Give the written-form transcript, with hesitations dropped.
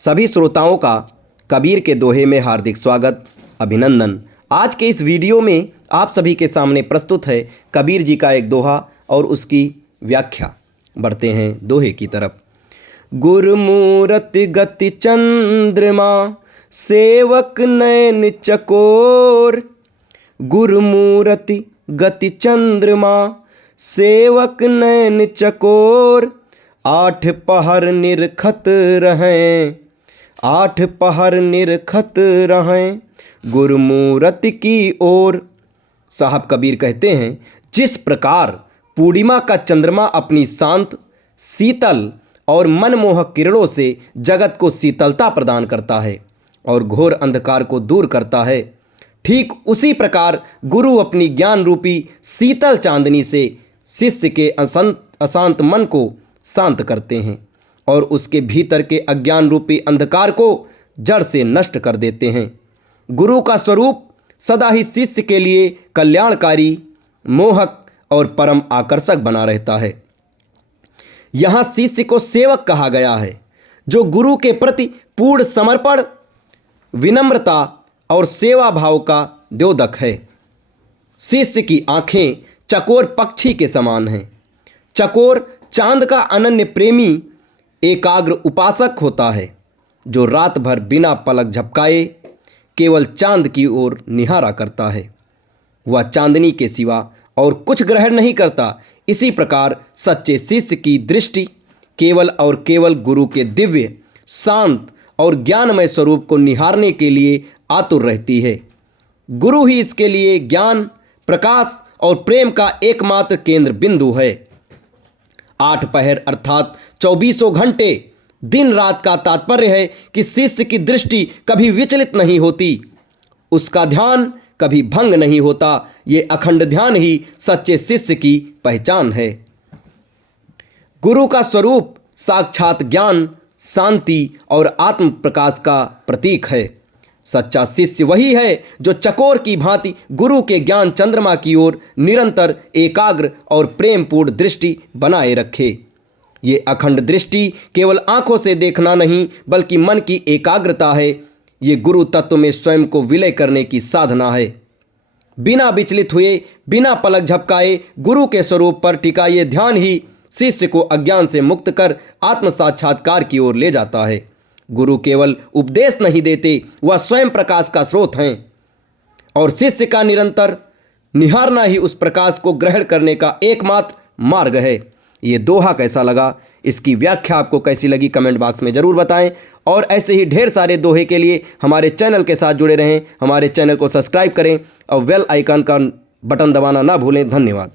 सभी श्रोताओं का कबीर के दोहे में हार्दिक स्वागत, अभिनंदन। आज के इस वीडियो में आप सभी के सामने प्रस्तुत है कबीर जी का एक दोहा और उसकी व्याख्या। बढ़ते हैं दोहे की तरफ। गुरमूरति गति चंद्रमा सेवक नयन चकोर। गुरमूरति गति चंद्रमा सेवक नयन चकोर। आठ पहर निरखत रहें, आठ पहर निरखत रहें गुरमूरति की ओर। साहब कबीर कहते हैं, जिस प्रकार पूर्णिमा का चंद्रमा अपनी शांत, शीतल और मनमोहक किरणों से जगत को शीतलता प्रदान करता है और घोर अंधकार को दूर करता है, ठीक उसी प्रकार गुरु अपनी ज्ञान रूपी शीतल चांदनी से शिष्य के अशांत मन को शांत करते हैं और उसके भीतर के अज्ञान रूपी अंधकार को जड़ से नष्ट कर देते हैं। गुरु का स्वरूप सदा ही शिष्य के लिए कल्याणकारी, मोहक और परम आकर्षक बना रहता है। यहाँ शिष्य को सेवक कहा गया है, जो गुरु के प्रति पूर्ण समर्पण, विनम्रता और सेवा भाव का द्योतक है। शिष्य की आंखें चकोर पक्षी के समान हैं। चकोर चांद का अनन्य प्रेमी एकाग्र उपासक होता है, जो रात भर बिना पलक झपकाए केवल चांद की ओर निहारा करता है। वह चांदनी के सिवा और कुछ ग्रहण नहीं करता। इसी प्रकार सच्चे शिष्य की दृष्टि केवल और केवल गुरु के दिव्य, शांत और ज्ञानमय स्वरूप को निहारने के लिए आतुर रहती है। गुरु ही इसके लिए ज्ञान, प्रकाश और प्रेम का एकमात्र केंद्र बिंदु है। 8 पहर अर्थात 24 घंटे दिन रात का तात्पर्य है कि शिष्य की दृष्टि कभी विचलित नहीं होती, उसका ध्यान कभी भंग नहीं होता। ये अखंड ध्यान ही सच्चे शिष्य की पहचान है। गुरु का स्वरूप साक्षात ज्ञान, शांति और आत्म प्रकाश का प्रतीक है। सच्चा शिष्य वही है जो चकोर की भांति गुरु के ज्ञान चंद्रमा की ओर निरंतर एकाग्र और प्रेमपूर्ण दृष्टि बनाए रखे। ये अखंड दृष्टि केवल आंखों से देखना नहीं, बल्कि मन की एकाग्रता है। ये गुरु तत्व में स्वयं को विलय करने की साधना है। बिना विचलित हुए, बिना पलक झपकाए गुरु के स्वरूप पर टिका ये ध्यान ही शिष्य को अज्ञान से मुक्त कर आत्म साक्षात्कार की ओर ले जाता है। गुरु केवल उपदेश नहीं देते, वह स्वयं प्रकाश का स्रोत हैं और शिष्य का निरंतर निहारना ही उस प्रकाश को ग्रहण करने का एकमात्र मार्ग है। ये दोहा कैसा लगा, इसकी व्याख्या आपको कैसी लगी, कमेंट बॉक्स में ज़रूर बताएं और ऐसे ही ढेर सारे दोहे के लिए हमारे चैनल के साथ जुड़े रहें। हमारे चैनल को सब्सक्राइब करें और बेल आइकन का बटन दबाना ना भूलें। धन्यवाद।